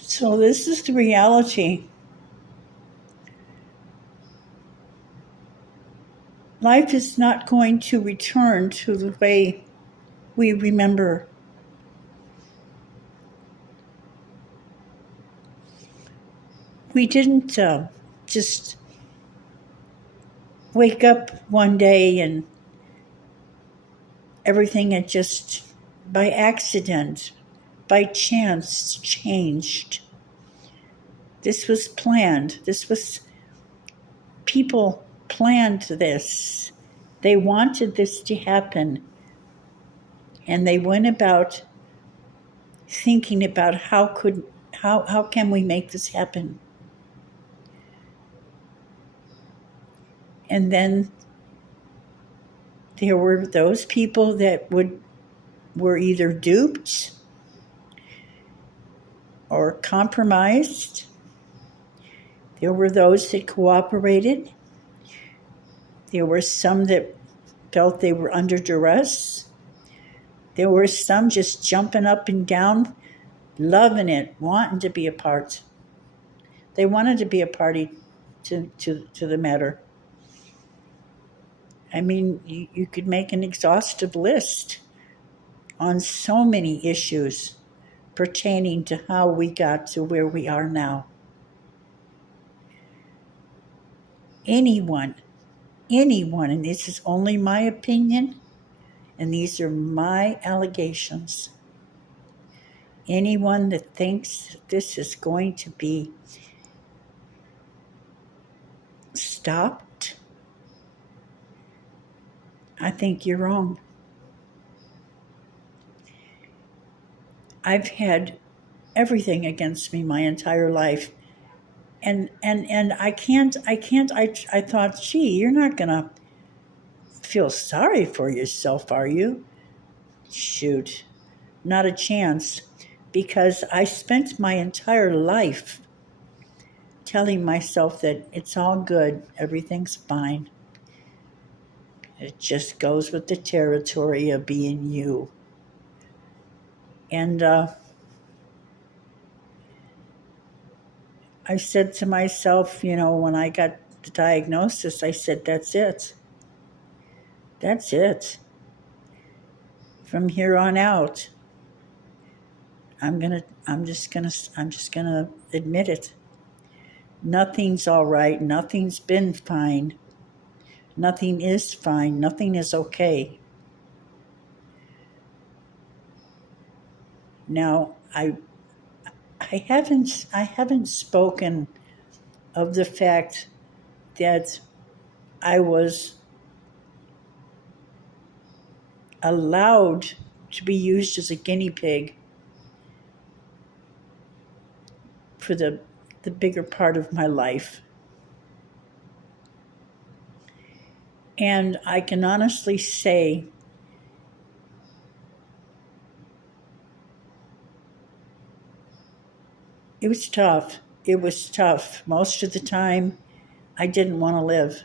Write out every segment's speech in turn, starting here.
So this is the reality. Life is not going to return to the way we remember. We didn't just wake up one day and everything had just by accident, by chance, changed. This was planned. This was people planned this. They wanted this to happen. And they went about thinking about how can we make this happen? And then there were those people that were either duped or compromised. There were those that cooperated. There were some that felt they were under duress. There were some just jumping up and down, loving it, wanting to be a part. They wanted to be a party to the matter. I mean, you could make an exhaustive list on so many issues pertaining to how we got to where we are now. Anyone, and this is only my opinion, and these are my allegations. Anyone that thinks this is going to be stopped, I think you're wrong. I've had everything against me my entire life. And I thought, gee, you're not gonna feel sorry for yourself, are you? Shoot, not a chance. Because I spent my entire life telling myself that it's all good, everything's fine. It just goes with the territory of being you. And I said to myself, when I got the diagnosis, I said, that's it. That's it. From here on out, I'm just gonna admit it. Nothing's all right. Nothing's been fine. Nothing is fine. Nothing is okay. Now, I haven't spoken of the fact that I was allowed to be used as a guinea pig for the bigger part of my life. And I can honestly say it was tough. It was tough. Most of the time, I didn't want to live.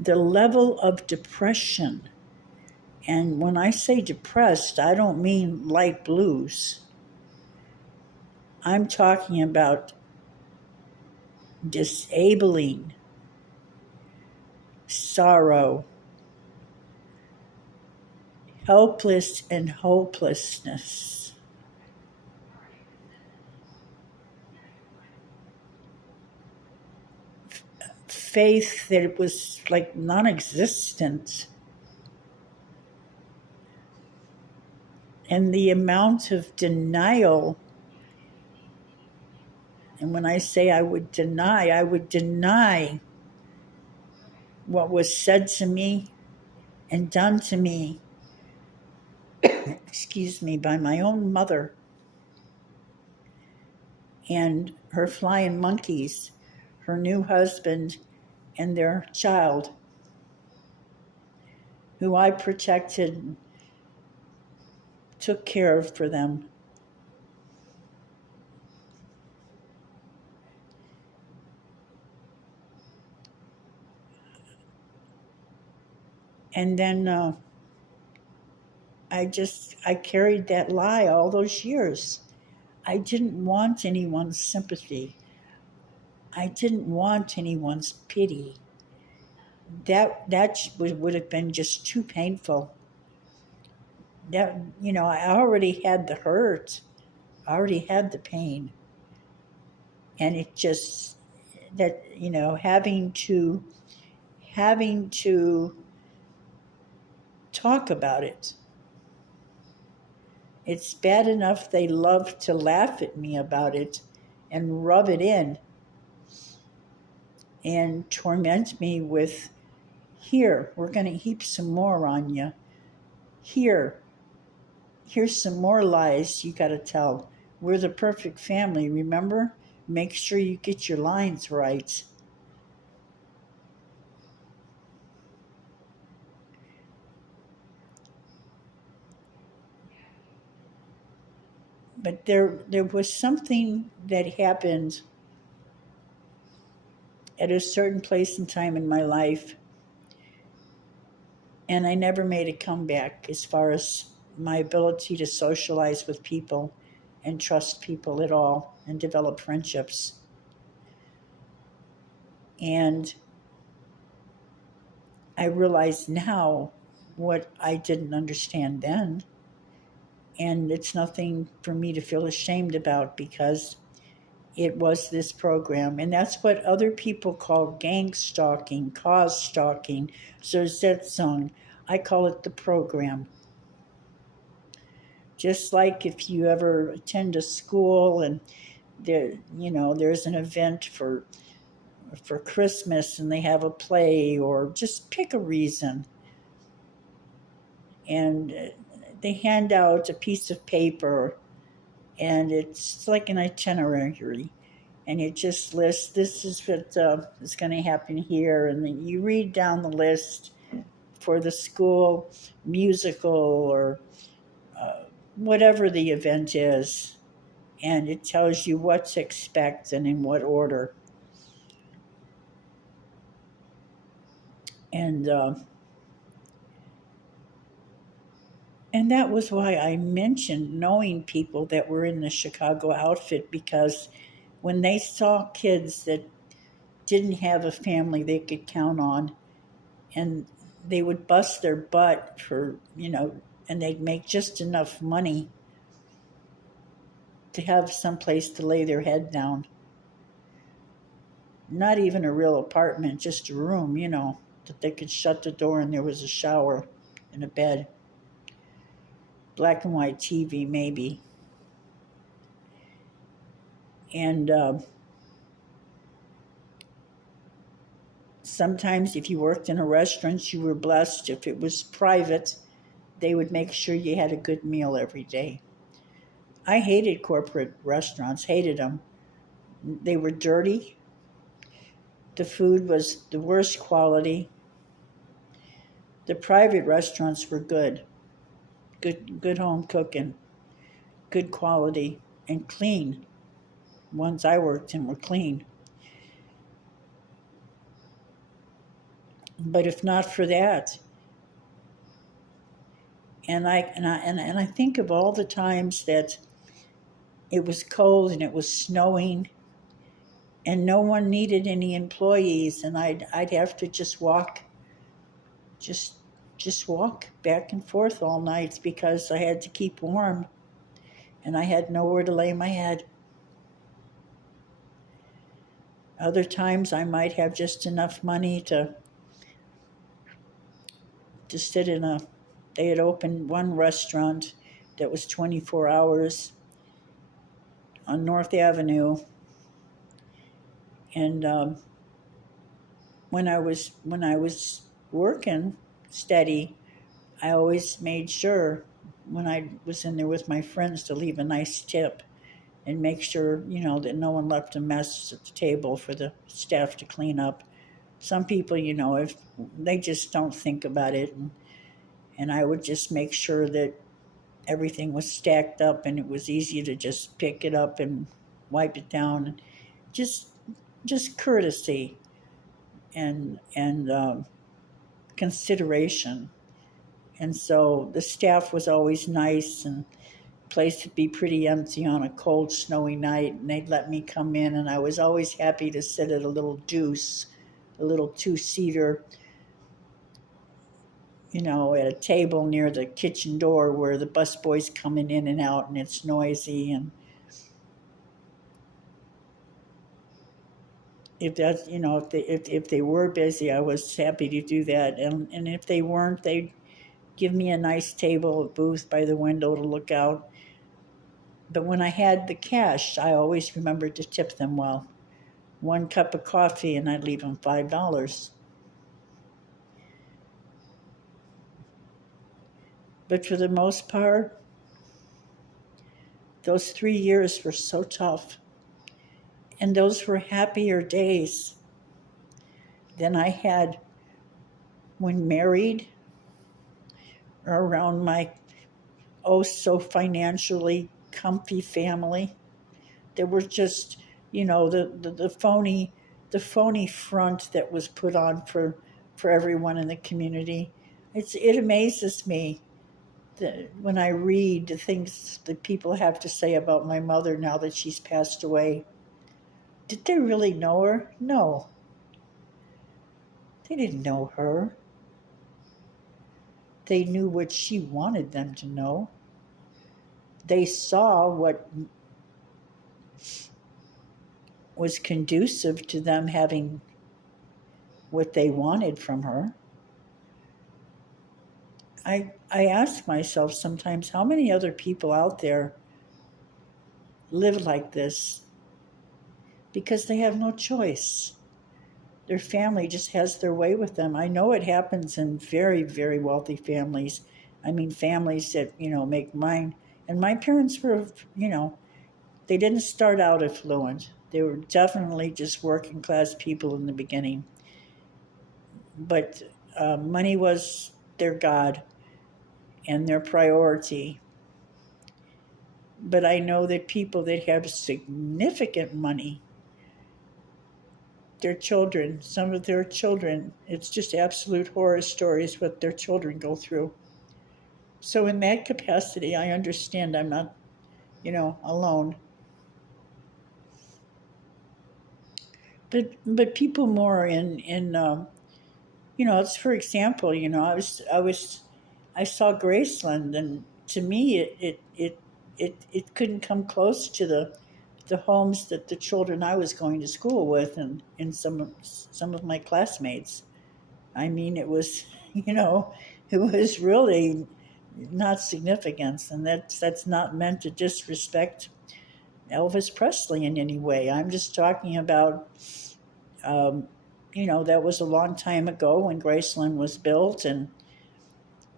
The level of depression, and when I say depressed, I don't mean light blues. I'm talking about disabling sorrow, helpless and hopelessness. Faith that it was like non-existent. And the amount of denial, and when I say I would deny what was said to me and done to me, excuse me, by my own mother and her flying monkeys, her new husband, and their child, who I protected, took care of for them. And then I carried that lie all those years. I didn't want anyone's sympathy. I didn't want anyone's pity. That would have been just too painful. That, I already had the hurt. I already had the pain. And it just, that, having to talk about it. It's bad enough they love to laugh at me about it and rub it in and torment me with, here, we're going to heap some more on you. Here's some more lies you got to tell. We're the perfect family, remember? Make sure you get your lines right. But there was something that happened at a certain place and time in my life, and I never made a comeback as far as my ability to socialize with people and trust people at all and develop friendships. And I realize now what I didn't understand then. And it's nothing for me to feel ashamed about, because it was this program. And that's what other people call gang stalking, cause stalking, Zuzette song. I call it the program. Just like if you ever attend a school and there's an event for Christmas and they have a play, or just pick a reason, and they hand out a piece of paper, and it's like an itinerary, and it just lists, this is what is going to happen here, and then you read down the list for the school musical or whatever the event is, and it tells you what to expect and in what order. And that was why I mentioned knowing people that were in the Chicago outfit, because when they saw kids that didn't have a family they could count on, and they would bust their butt and they'd make just enough money to have some place to lay their head down. Not even a real apartment, just a room, that they could shut the door and there was a shower and a bed. Black and white TV, maybe. And sometimes if you worked in a restaurant, you were blessed. If it was private, they would make sure you had a good meal every day. I hated corporate restaurants, hated them. They were dirty. The food was the worst quality. The private restaurants were good home cooking, good quality, and clean. Ones I worked in were clean. But if not for that, and I think of all the times that it was cold and it was snowing, and no one needed any employees, and I'd have to just walk back and forth all night because I had to keep warm, and I had nowhere to lay my head. Other times I might have just enough money to sit they had opened one restaurant that was 24 hours on North Avenue. And when I was working steady, I always made sure when I was in there with my friends to leave a nice tip and make sure, that no one left a mess at the table for the staff to clean up. Some people, if they just don't think about it, and I would just make sure that everything was stacked up and it was easy to just pick it up and wipe it down. Just courtesy and consideration. And so the staff was always nice, and the place would be pretty empty on a cold, snowy night, and they'd let me come in, and I was always happy to sit at a little deuce, a little two-seater, at a table near the kitchen door where the busboys coming in and out, and it's noisy. And if that's, if they were busy, I was happy to do that. And if they weren't, they'd give me a nice table, a booth by the window to look out. But when I had the cash, I always remembered to tip them well. 1 cup of coffee, and I'd leave them $5. But for the most part, those 3 years were so tough. And those were happier days than I had when married or around my so financially comfy family. There were just, the phony front that was put on for everyone in the community. It amazes me that when I read the things that people have to say about my mother now that she's passed away. Did they really know her? No. They didn't know her. They knew what she wanted them to know. They saw what was conducive to them having what they wanted from her. I ask myself sometimes, how many other people out there live like this because they have no choice? Their family just has their way with them. I know it happens in very, very wealthy families. I mean, families that, make mine. And my parents were, they didn't start out affluent. They were definitely just working class people in the beginning. But money was their God and their priority. But I know that people that have significant money, their children, some of their children, it's just absolute horror stories what their children go through. So in that capacity, I understand I'm not, alone. But people more in it's, for example, I saw Graceland, and to me it couldn't come close to the homes that the children I was going to school with, and some of my classmates. I mean, it was it was really not significant, and that's not meant to disrespect Elvis Presley in any way. I'm just talking about that was a long time ago when Graceland was built, and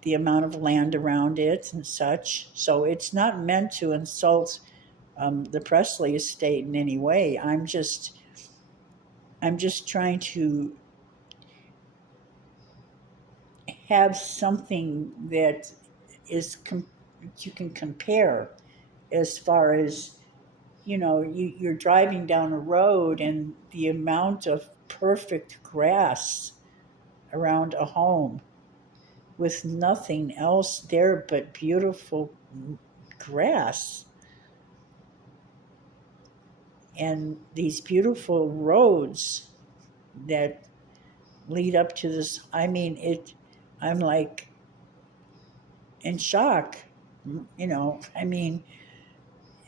the amount of land around it and such. So it's not meant to insult the Presley estate in any way. I'm just trying to have something that is you can compare, as far as you're driving down a road, and the amount of perfect grass around a home with nothing else there but beautiful grass. And these beautiful roads that lead up to this, I'm like in shock,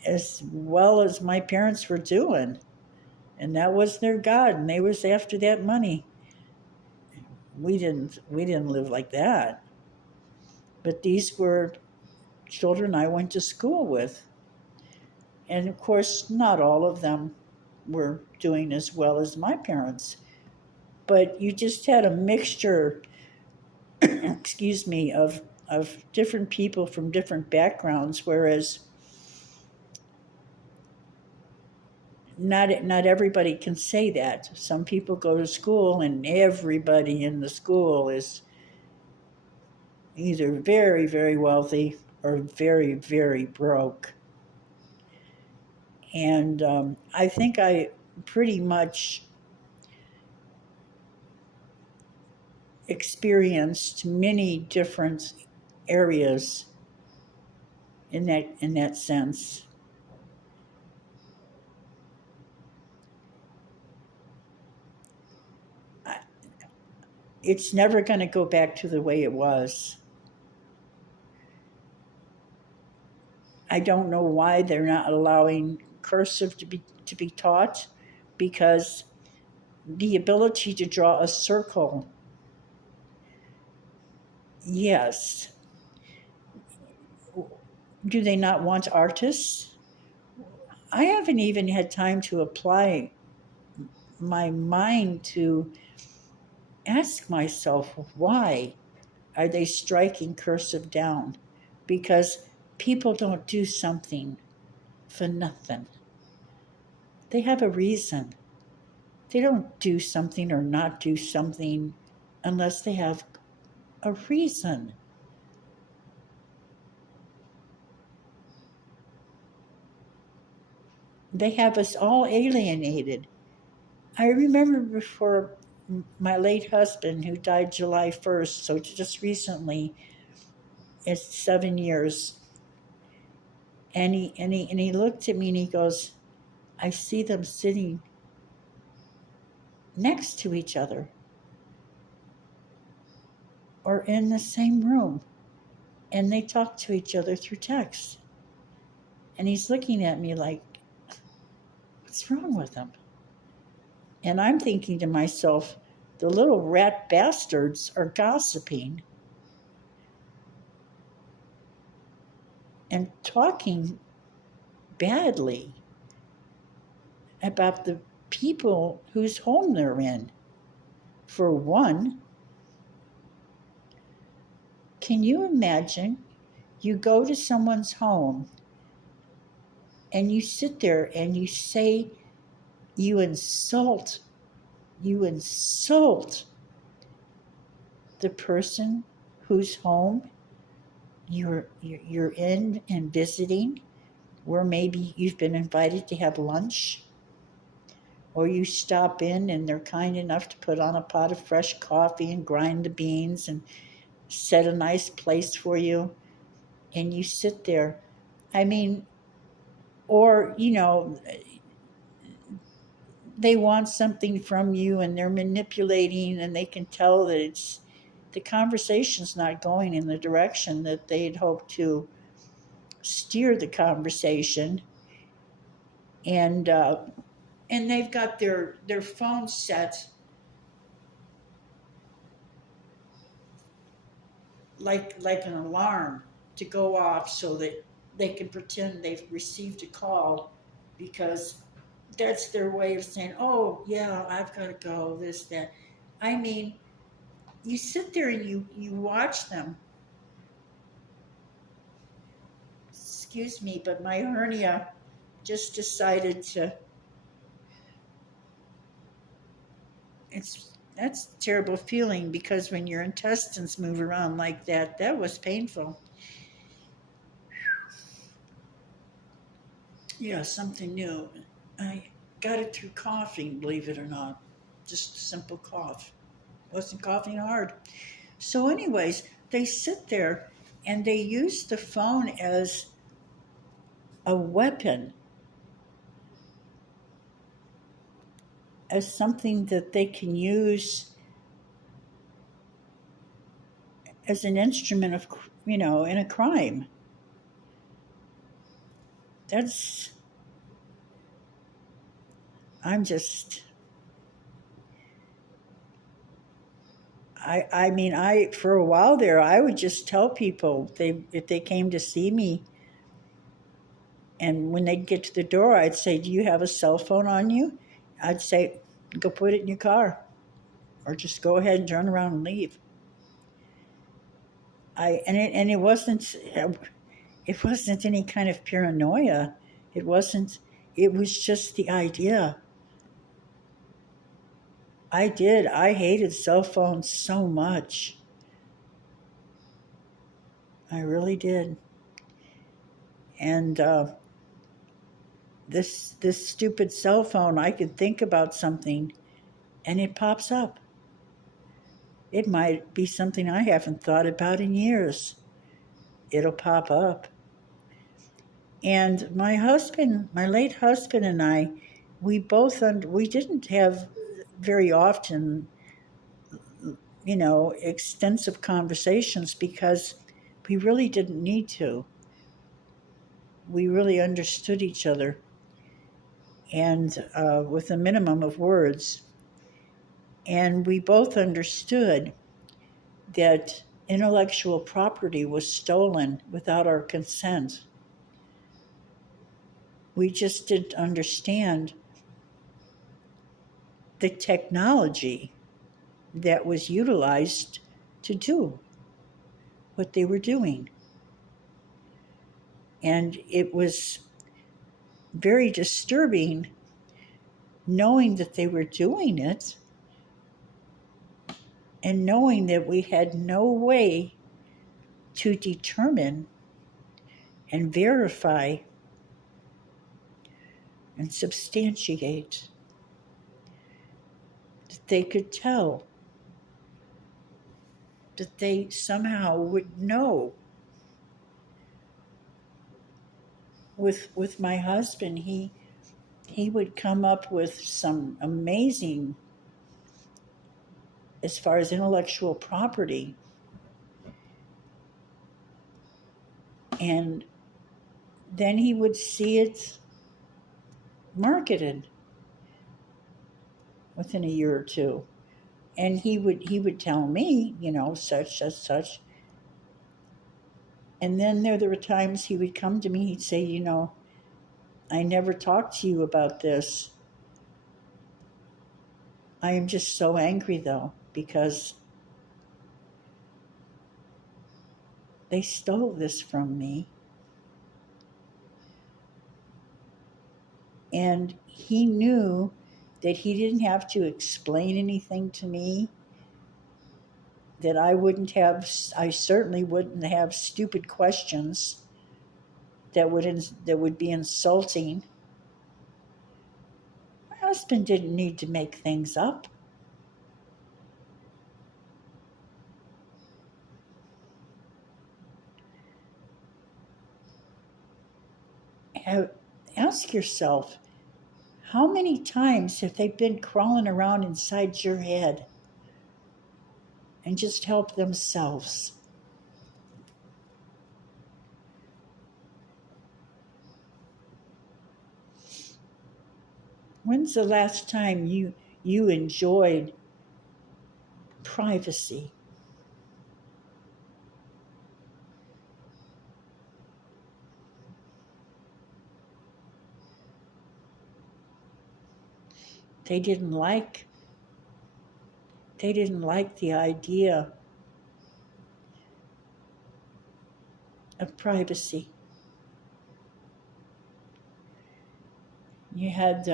as well as my parents were doing. And that was their God, and they was after that money. We didn't live like that. But these were children I went to school with. And of course, not all of them were doing as well as my parents. But you just had a mixture, excuse me, of different people from different backgrounds, whereas not everybody can say that. Some people go to school and everybody in the school is either very, very wealthy or very, very broke. And I think I pretty much experienced many different areas in that sense. It's never going to go back to the way it was. I don't know why they're not allowing cursive to be taught, because the ability to draw a circle, yes. Do they not want artists? I haven't even had time to apply my mind to ask myself, why are they striking cursive down? Because people don't do something for nothing. They have a reason. They don't do something or not do something unless they have a reason. They have us all alienated. I remember before my late husband, who died July 1st, so just recently, it's 7 years. And he looked at me and he goes, I see them sitting next to each other or in the same room, and they talk to each other through text. And he's looking at me like, what's wrong with them? And I'm thinking to myself, the little rat bastards are gossiping and talking badly about the people whose home they're in. For one, can you imagine you go to someone's home and you sit there and you say, you insult the person whose home you're in and visiting, where maybe you've been invited to have lunch, or you stop in and they're kind enough to put on a pot of fresh coffee and grind the beans and set a nice place for you, and you sit there. I mean, or, they want something from you and they're manipulating, and they can tell that the conversation's not going in the direction that they'd hoped to steer the conversation. And they've got their phone set like an alarm to go off so that they can pretend they've received a call, because that's their way of saying, oh, yeah, I've got to go, this, that. I mean, you sit there and you watch them. Excuse me, but my hernia just decided to. That's a terrible feeling, because when your intestines move around like that, that was painful. Yeah, something new. I got it through coughing, believe it or not. Just a simple cough. Wasn't coughing hard. So, anyways, they sit there and they use the phone as a weapon, as something that they can use as an instrument of, in a crime. I'm just, I mean, for a while there, I would just tell people, if they came to see me, and when they'd get to the door, I'd say, do you have a cell phone on you? I'd say, go put it in your car, or just go ahead and turn around and leave. It wasn't any kind of paranoia. It was just the idea. I hated cell phones so much. I really did. And this stupid cell phone, I could think about something and it pops up. It might be something I haven't thought about in years. it'll pop up. And my late husband and I, we didn't have very often, extensive conversations because we really didn't need to. We really understood each other, and with a minimum of words. And we both understood that intellectual property was stolen without our consent. We just didn't understand the technology that was utilized to do what they were doing. And it was very disturbing knowing that they were doing it and knowing that we had no way to determine and verify and substantiate that they could tell, that they somehow would know. With my husband, he would come up with some amazing, as far as intellectual property, and then he would see it marketed within a year or two, and he would tell me, such as such. And then there were times he would come to me, he'd say, I never talked to you about this. I am just so angry though, because they stole this from me. And he knew that he didn't have to explain anything to me, that I certainly wouldn't have stupid questions that would be insulting. My husband didn't need to make things up. Ask yourself, how many times have they been crawling around inside your head and just help themselves? When's the last time you enjoyed privacy? They didn't like the idea of privacy. You had,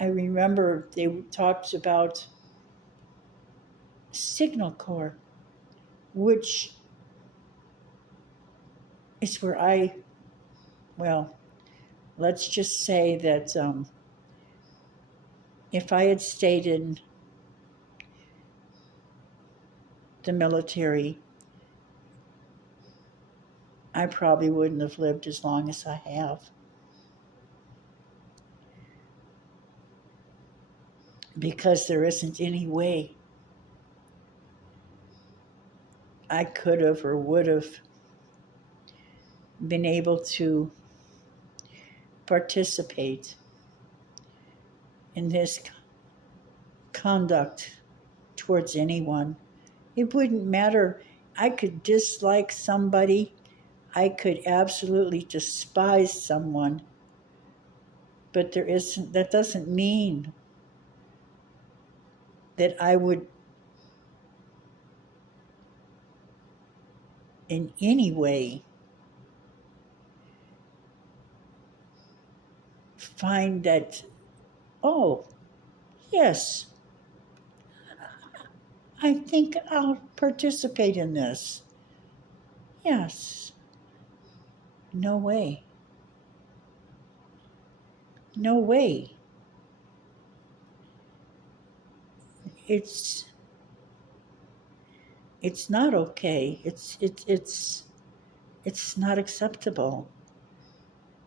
I remember they talked about Signal Corps, which is where let's just say that if I had stayed in the military, I probably wouldn't have lived as long as I have. Because there isn't any way I could have or would have been able to participate in this conduct towards anyone. It wouldn't matter. I could dislike somebody. I could absolutely despise someone. But that doesn't mean that I would in any way find that, oh, yes, I think I'll participate in this. Yes. No way. No way. It's It's not okay. It's not acceptable.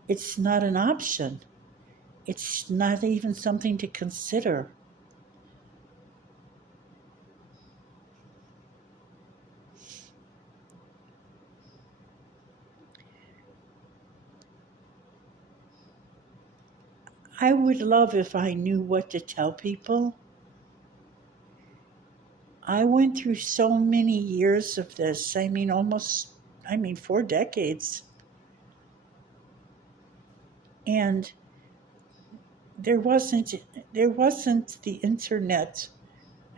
It's not an option. It's not even something to consider. I would love if I knew what to tell people. I went through so many years of this. I mean, 4 decades. And there wasn't there wasn't the internet.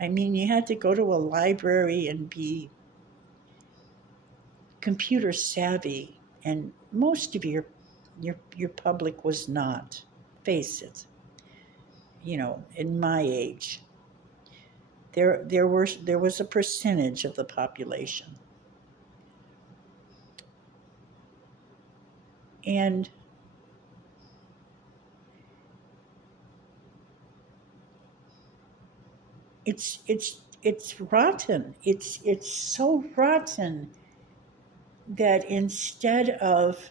I mean, you had to go to a library and be computer savvy, and most of your public was not. Face it. In my age, there was a percentage of the population, and it's rotten. It's so rotten that instead of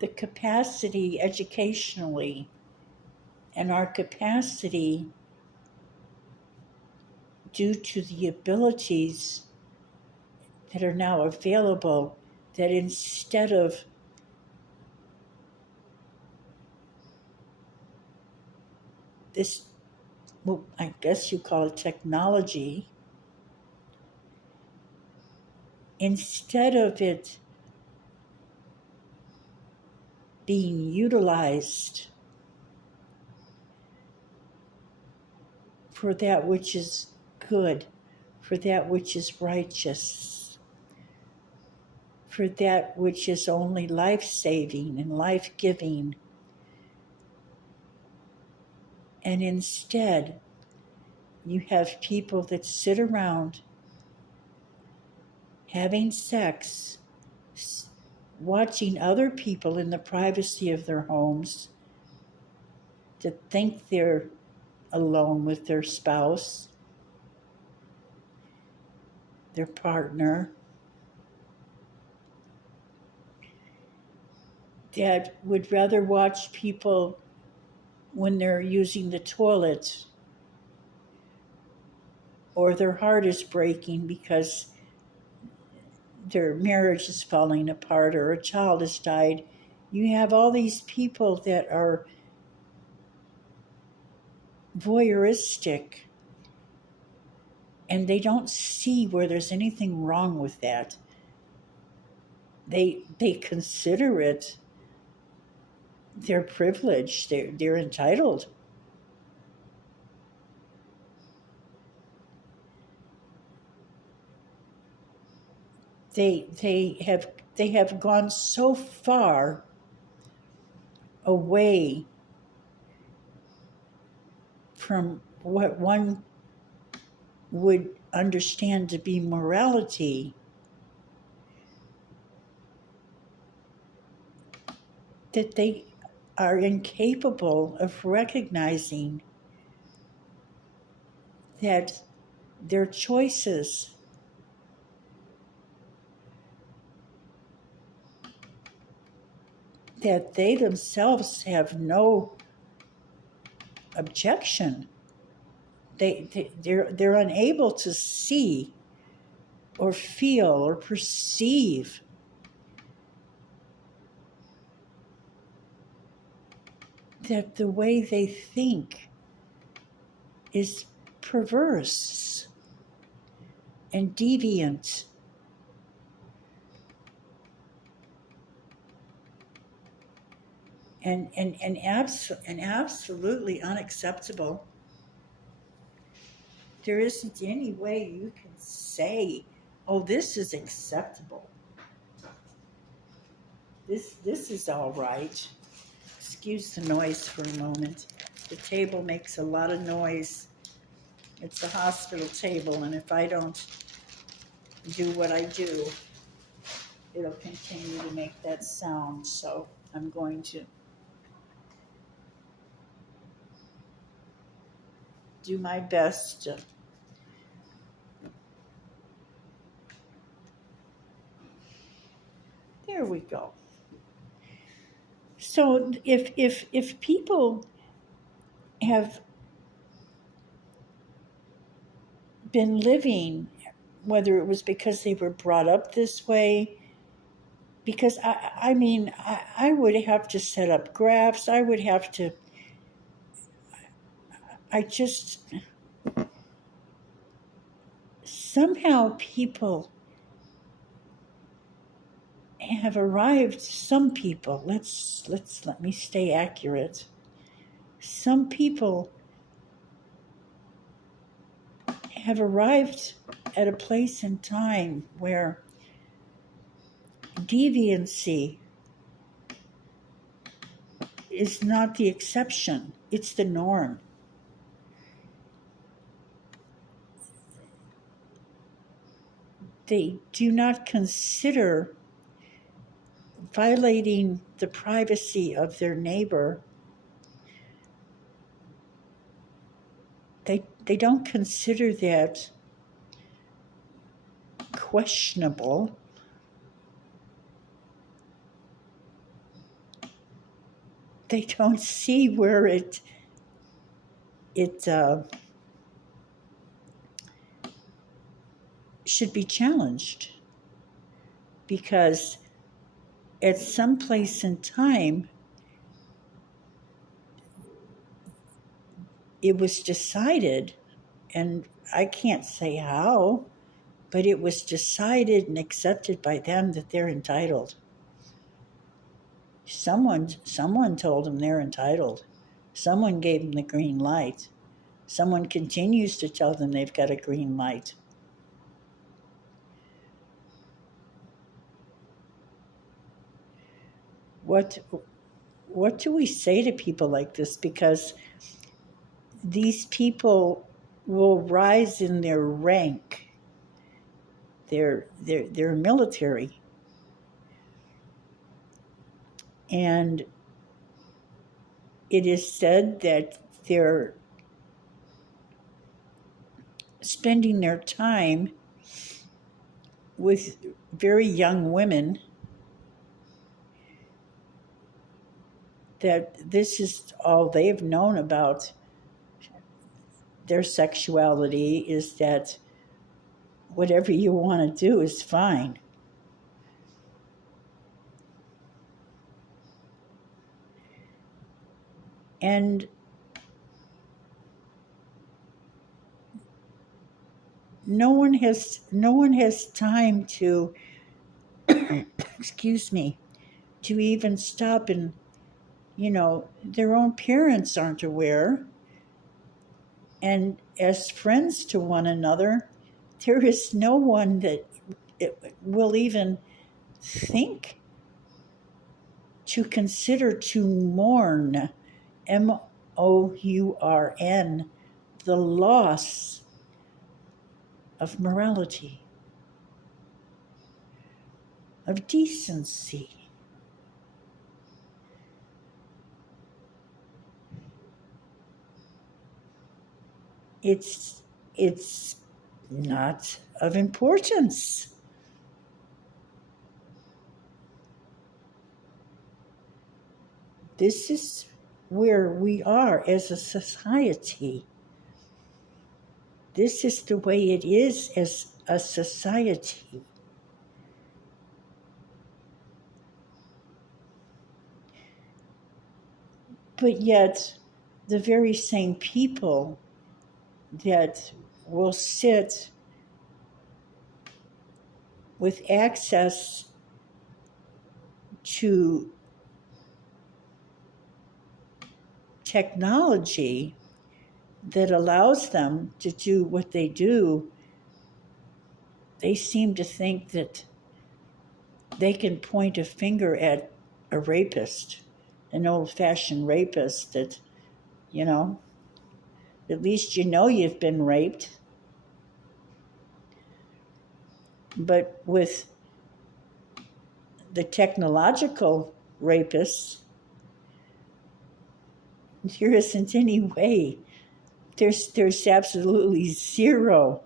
the capacity educationally and our capacity due to the abilities that are now available, that instead of this, well, I guess you call it technology, instead of it being utilized for that which is good, for that which is righteous, for that which is only life saving and life giving, and instead you have people that sit around having sex, watching other people in the privacy of their homes to think they're alone with their spouse, their partner, that would rather watch people when they're using the toilet or their heart is breaking because their marriage is falling apart or a child has died. You have all these people that are voyeuristic, and they don't see where there's anything wrong with that. They consider it their privilege. They're entitled. They have gone so far away from what one would understand to be morality that they are incapable of recognizing that their choices that they themselves have no objection. They're unable to see or feel or perceive that the way they think is perverse and deviant. And absolutely unacceptable. There isn't any way you can say, oh, this is acceptable. This is all right. Excuse the noise for a moment. The table makes a lot of noise. It's a hospital table, and if I don't do what I do, it'll continue to make that sound. So I'm going to do my best to There we go. So if people have been living, whether it was because they were brought up this way, because I mean, I would have to set up graphs. I would have to, I just, somehow people have arrived, some people, let me stay accurate. Some people have arrived at a place in time where deviancy is not the exception, it's the norm. They do not consider violating the privacy of their neighbor. They don't consider that questionable. They don't see where it should be challenged, because at some place in time it was decided, and I can't say how, but it was decided and accepted by them that they're entitled. Someone told them they're entitled. Someone gave them the green light. Someone continues to tell them they've got a green light. What do we say to people like this? Because these people will rise in their rank. They're military. And it is said that they're spending their time with very young women, that this is all they've known about their sexuality, is that whatever you want to do is fine. And no one has time to excuse me, to even stop and, their own parents aren't aware. And as friends to one another, there is no one that will even think to consider to mourn, MOURN, the loss of morality, of decency. It's not of importance. This is where we are as a society. This is the way it is as a society. But yet, the very same people that will sit with access to technology that allows them to do what they do, they seem to think that they can point a finger at a rapist, an old-fashioned rapist, that, at least you've been raped. But with the technological rapists, there isn't any way. There's absolutely zero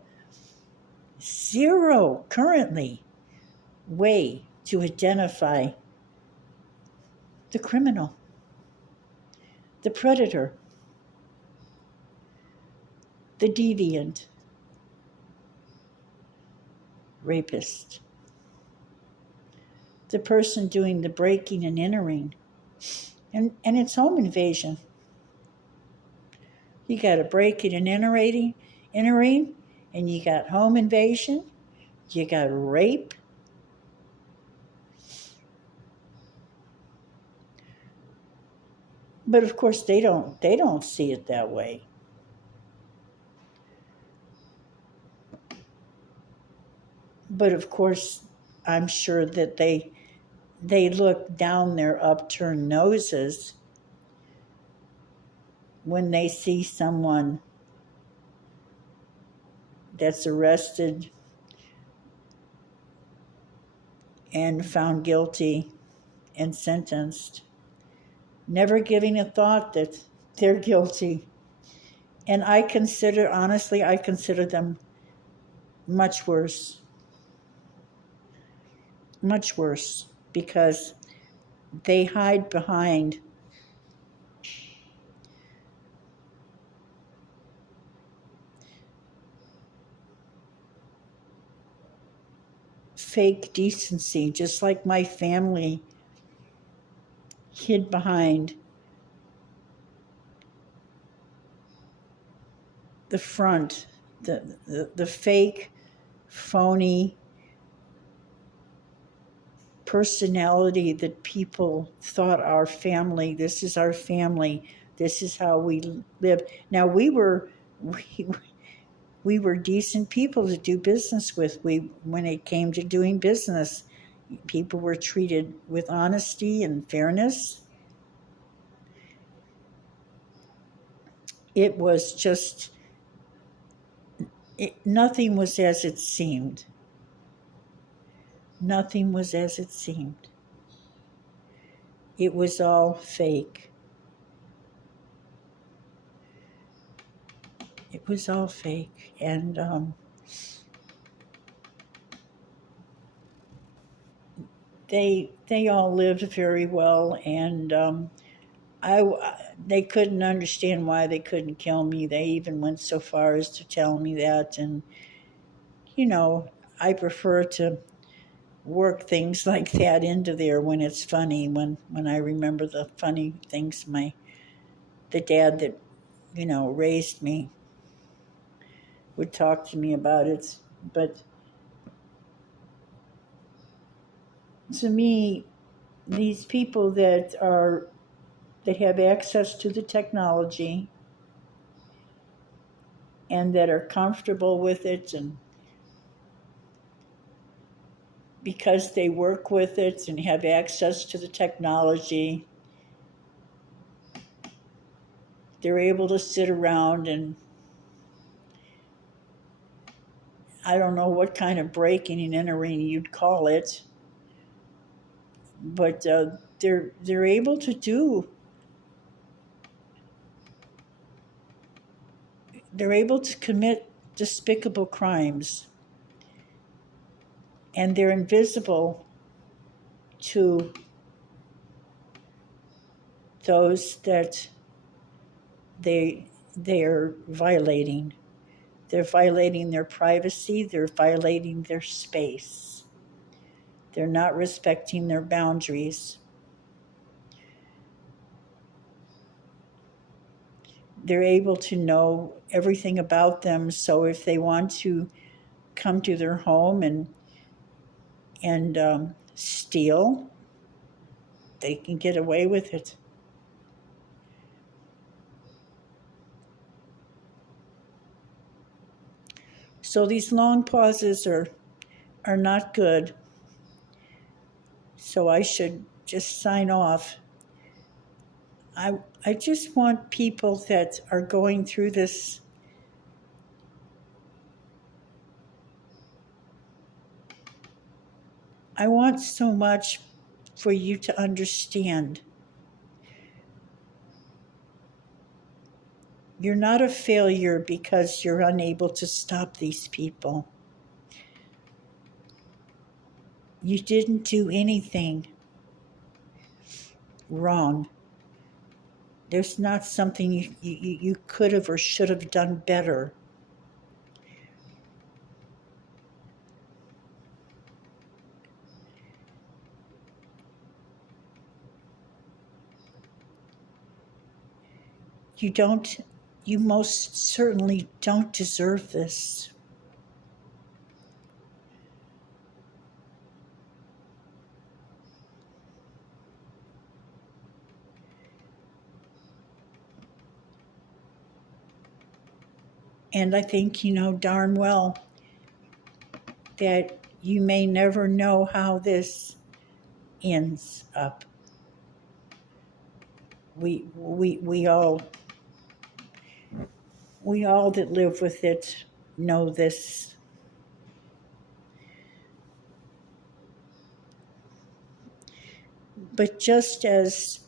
currently way to identify the criminal, the predator, the deviant, rapist, the person doing the breaking and entering. And it's home invasion. You got a breaking and entering, and you got home invasion, you got rape. But of course they don't see it that way. But of course I'm sure that they look down their upturned noses when they see someone that's arrested and found guilty and sentenced, never giving a thought that they're guilty. And honestly, I consider them much worse. Much worse, because they hide behind fake decency, just like my family hid behind the front, the fake, phony personality that people thought our family, this is our family, this is how we live. Now we were decent people to do business with. When it came to doing business, people were treated with honesty and fairness. It was just, nothing was as it seemed. Nothing was as it seemed. It was all fake. It was all fake. And they all lived very well, and they couldn't understand why they couldn't kill me. They even went so far as to tell me that. And I prefer to work things like that into there when it's funny, when I remember the funny things the dad that raised me would talk to me about it. But to me, these people that have access to the technology and that are comfortable with it, and because they work with it and have access to the technology, they're able to sit around and I don't know what kind of breaking and entering you'd call it, but they're able to do. They're able to commit despicable crimes, and they're invisible to those that they're violating. They're violating their privacy. They're violating their space. They're not respecting their boundaries. They're able to know everything about them, so if they want to come to their home and steal, they can get away with it. So these long pauses are not good. So I should just sign off. I just want people that are going through this I want so much for you to understand. You're not a failure because you're unable to stop these people. You didn't do anything wrong. There's not something you could have or should have done better. You most certainly don't deserve this. And I think you know darn well that you may never know how this ends up. We all that live with it know this. But just as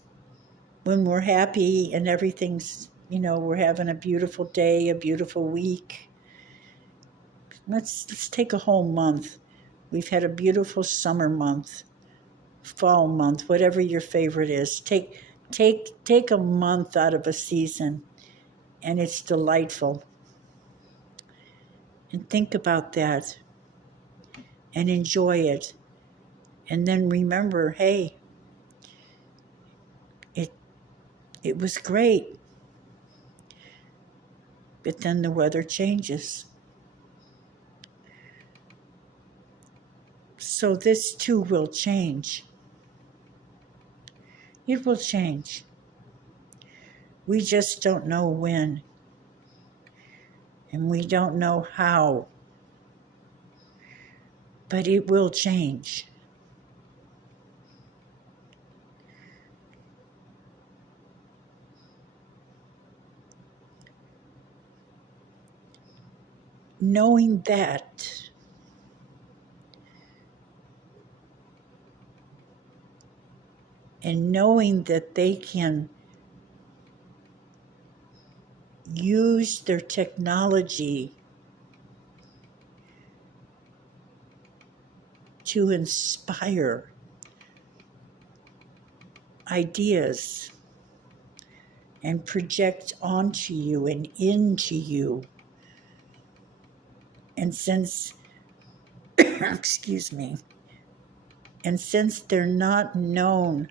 when we're happy and everything's, we're having a beautiful day, a beautiful week. Let's take a whole month. We've had a beautiful summer month, fall month, whatever your favorite is. Take a month out of a season, and it's delightful. And think about that and enjoy it. And then remember, hey, it was great. But then the weather changes. So this too will change. It will change. We just don't know when. And we don't know how. But it will change. Knowing that, and knowing that they can use their technology to inspire ideas and project onto you and into you. And since, excuse me, and since they're not known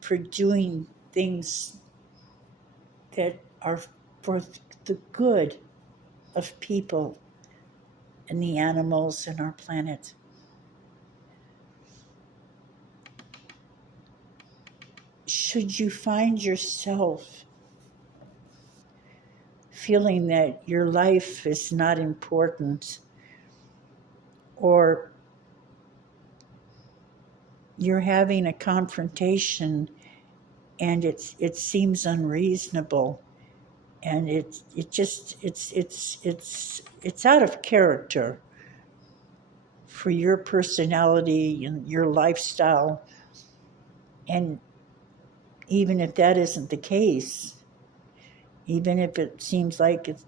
for doing things that are for the good of people and the animals and our planet, should you find yourself feeling that your life is not important, or you're having a confrontation and it seems unreasonable, and it's out of character for your personality and your lifestyle, and even if that isn't the case, even if it seems like it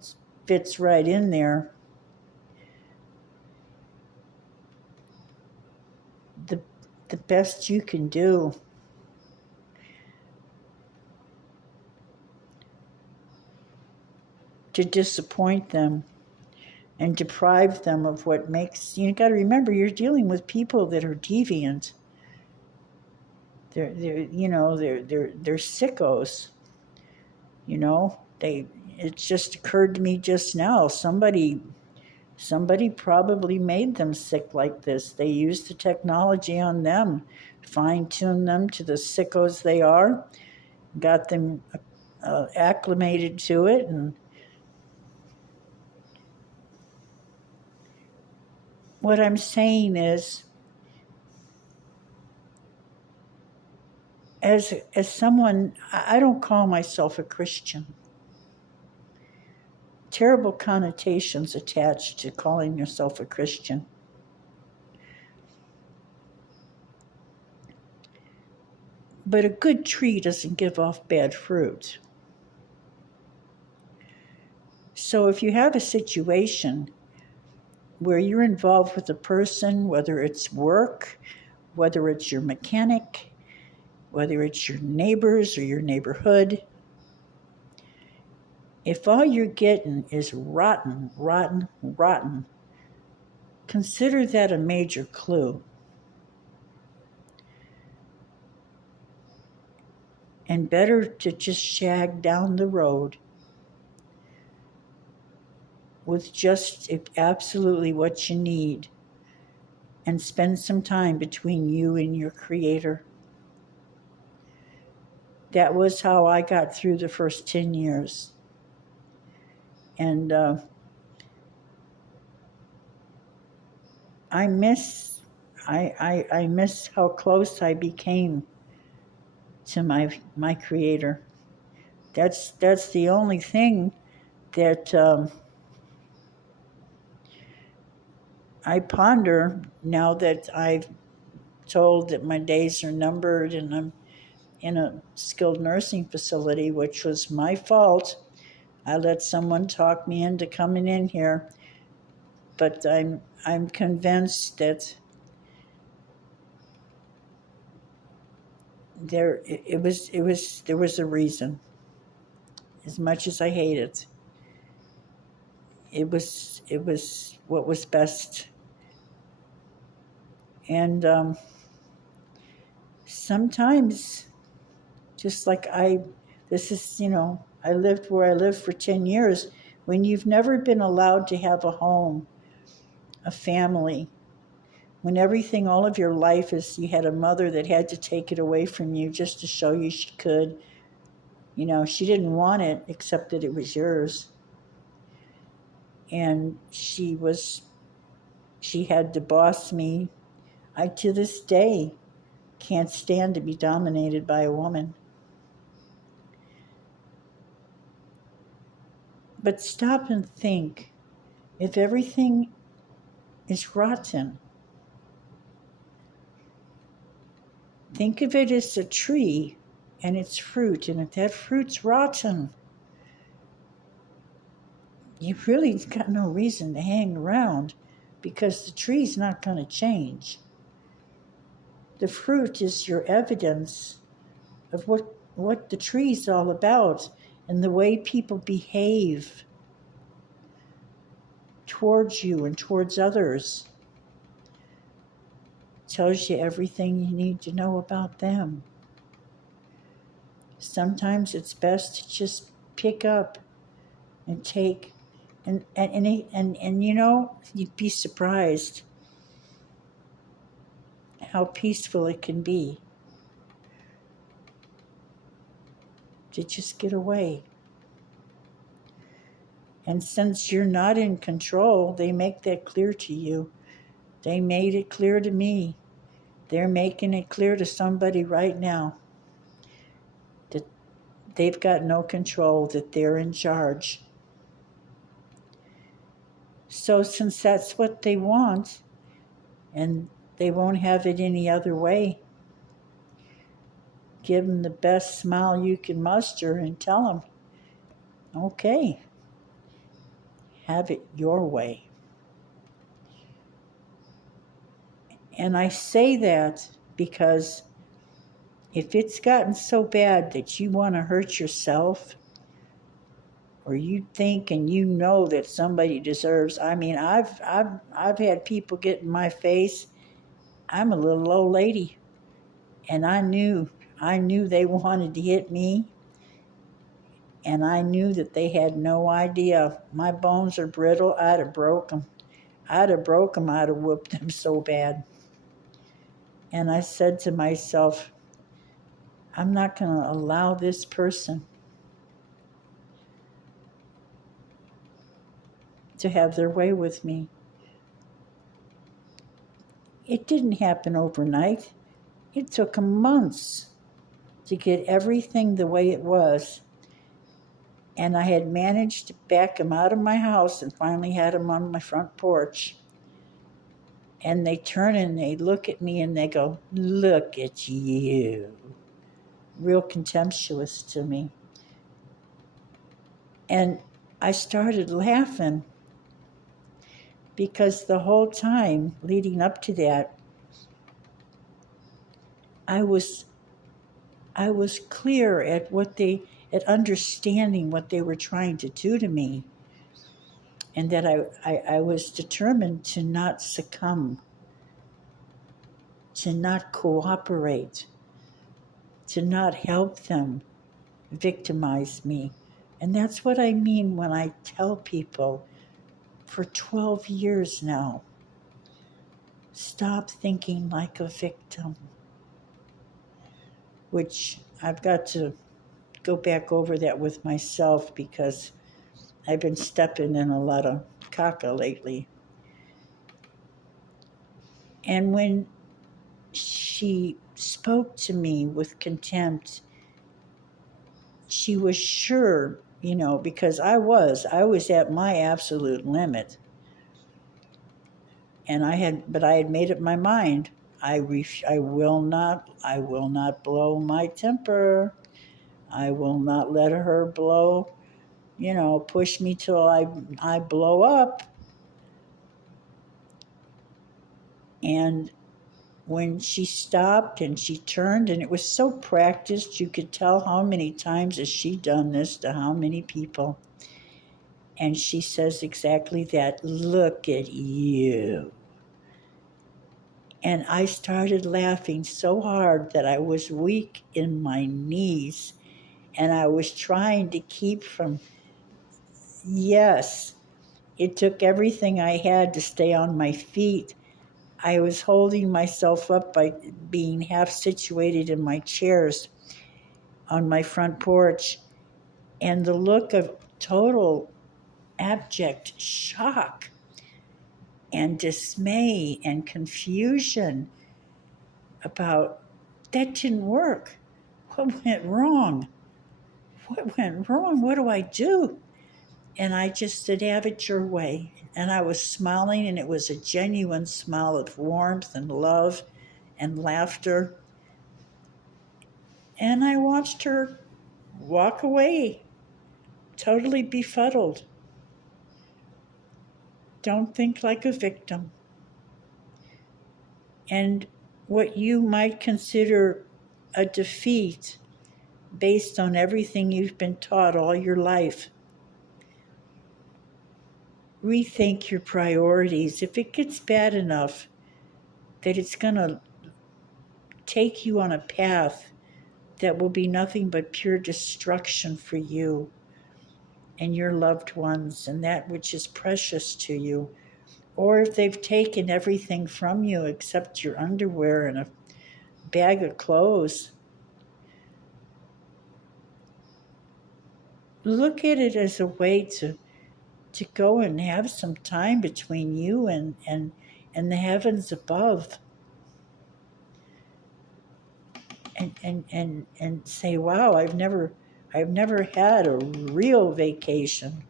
fits right in there, the best you can do to disappoint them and deprive them of what makes, you got to remember, you're dealing with people that are deviant. They're sickos. It just occurred to me just now, somebody probably made them sick like this. They used the technology on them, fine-tuned them to the sickos they are, got them acclimated to it, and what I'm saying is, as someone, I don't call myself a Christian. Terrible connotations attached to calling yourself a Christian. But a good tree doesn't give off bad fruit. So if you have a situation where you're involved with a person, whether it's work, whether it's your mechanic, whether it's your neighbors or your neighborhood, if all you're getting is rotten, rotten, rotten, consider that a major clue. And better to just shag down the road with just absolutely what you need and spend some time between you and your Creator. That was how I got through the first 10 years. And I miss how close I became to my Creator. That's the only thing that I ponder now that I've told that my days are numbered and I'm in a skilled nursing facility, which was my fault. I let someone talk me into coming in here, but I'm convinced that there was a reason. As much as I hate it, it was what was best. And sometimes, just like I lived where I lived for 10 years. When you've never been allowed to have a home, a family, when everything, all of your life is, you had a mother that had to take it away from you just to show you she could. She didn't want it except that it was yours. And she had to boss me. I, to this day, can't stand to be dominated by a woman. But stop and think, if everything is rotten, think of it as a tree and its fruit, and if that fruit's rotten, you've really got no reason to hang around because the tree's not going to change. The fruit is your evidence of what the tree's all about and the way people behave towards you and towards others. Tells you everything you need to know about them. Sometimes it's best to just pick up and take, and you'd be surprised how peaceful it can be to just get away. And since you're not in control, they make that clear to you. They made it clear to me. They're making it clear to somebody right now that they've got no control, that they're in charge. So since that's what they want, and they won't have it any other way, give them the best smile you can muster and tell them, okay, have it your way. And I say that because if it's gotten so bad that you want to hurt yourself, or you think and you know that somebody deserves, I've had people get in my face. I'm a little old lady, and I knew they wanted to hit me, and I knew that they had no idea. My bones are brittle. I'd have broke them. I'd have whooped them so bad. And I said to myself, I'm not going to allow this person to have their way with me. It didn't happen overnight. It took months to get everything the way it was. And I had managed to back them out of my house and finally had them on my front porch. And they turn and they look at me and they go, look at you. Real contemptuous to me. And I started laughing because the whole time leading up to that, I was clear at understanding what they were trying to do to me, and that I was determined to not succumb, to not cooperate, to not help them victimize me. And that's what I mean when I tell people for 12 years now, stop thinking like a victim, which I've got to go back over that with myself because I've been stepping in a lot of caca lately. And when she spoke to me with contempt, she was sure, because I was at my absolute limit. And I had made up my mind. I will not blow my temper. I will not let her push me till I blow up. And when she stopped and she turned, and it was so practiced, you could tell how many times has she done this to how many people. And she says exactly that, look at you. And I started laughing so hard that I was weak in my knees. And I was trying to keep from, yes, it took everything I had to stay on my feet. I was holding myself up by being half situated in my chairs on my front porch. And the look of total abject shock and dismay and confusion about that didn't work. What went wrong? What went wrong? What do I do? And I just said, have it your way. And I was smiling, and it was a genuine smile of warmth and love and laughter. And I watched her walk away, totally befuddled. Don't think like a victim. And what you might consider a defeat based on everything you've been taught all your life, rethink your priorities. If it gets bad enough that it's going to take you on a path that will be nothing but pure destruction for you and your loved ones and that which is precious to you, or if they've taken everything from you except your underwear and a bag of clothes, look at it as a way to go and have some time between you and the heavens above, and say, wow, I've never had a real vacation.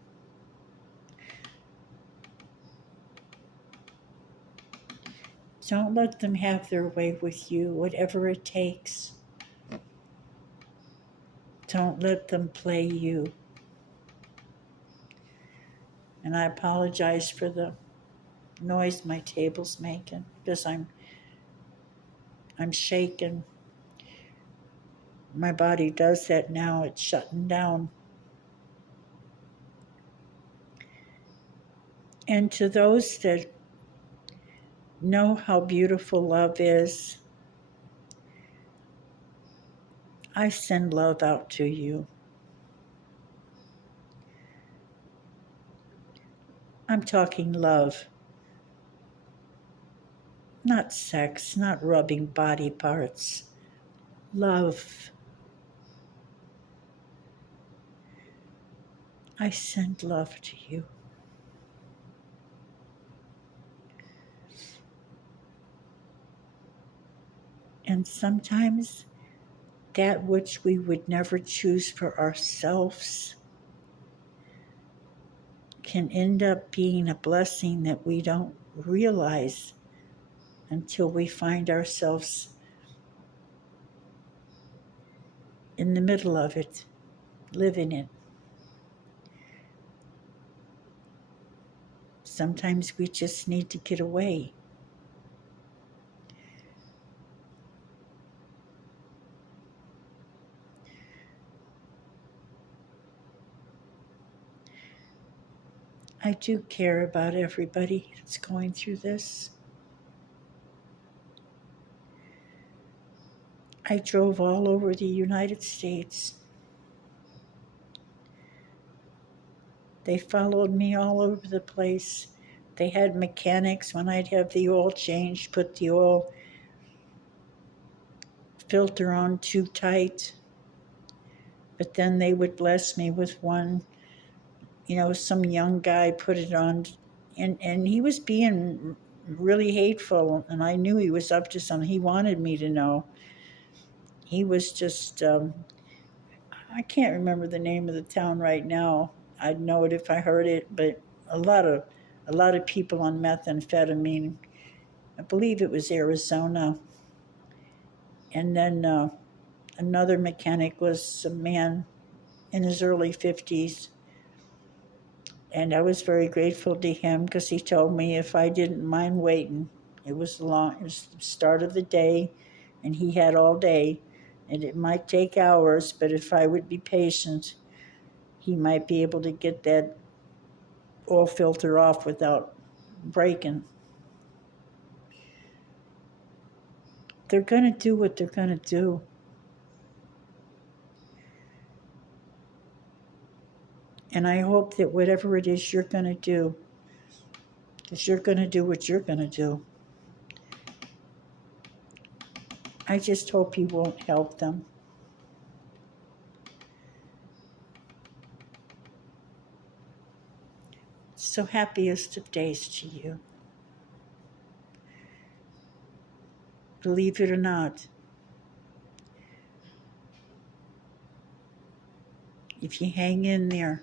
Don't let them have their way with you, whatever it takes. Don't let them play you. And I apologize for the noise my table's making because I'm shaking. My body does that now. It's shutting down. And to those that know how beautiful love is, I send love out to you. I'm talking love, not sex, not rubbing body parts. Love. I send love to you. And sometimes that which we would never choose for ourselves can end up being a blessing that we don't realize until we find ourselves in the middle of it, living it. Sometimes we just need to get away. I do care about everybody that's going through this. I drove all over the United States. They followed me all over the place. They had mechanics when I'd have the oil changed, put the oil filter on too tight. But then they would bless me with one, some young guy put it on, and he was being really hateful, and I knew he was up to something. He wanted me to know. He was just, I can't remember the name of the town right now. I'd know it if I heard it, but a lot of people on methamphetamine. I believe it was Arizona. And then another mechanic was a man in his early 50s. And I was very grateful to him because he told me if I didn't mind waiting. It was the start of the day, and he had all day, and it might take hours, but if I would be patient, he might be able to get that oil filter off without breaking. They're going to do what they're going to do. And I hope that whatever it is you're going to do, that you're going to do what you're going to do. I just hope you won't help them. So happiest of days to you. Believe it or not, if you hang in there,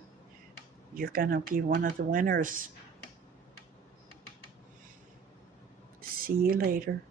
you're going to be one of the winners. See you later.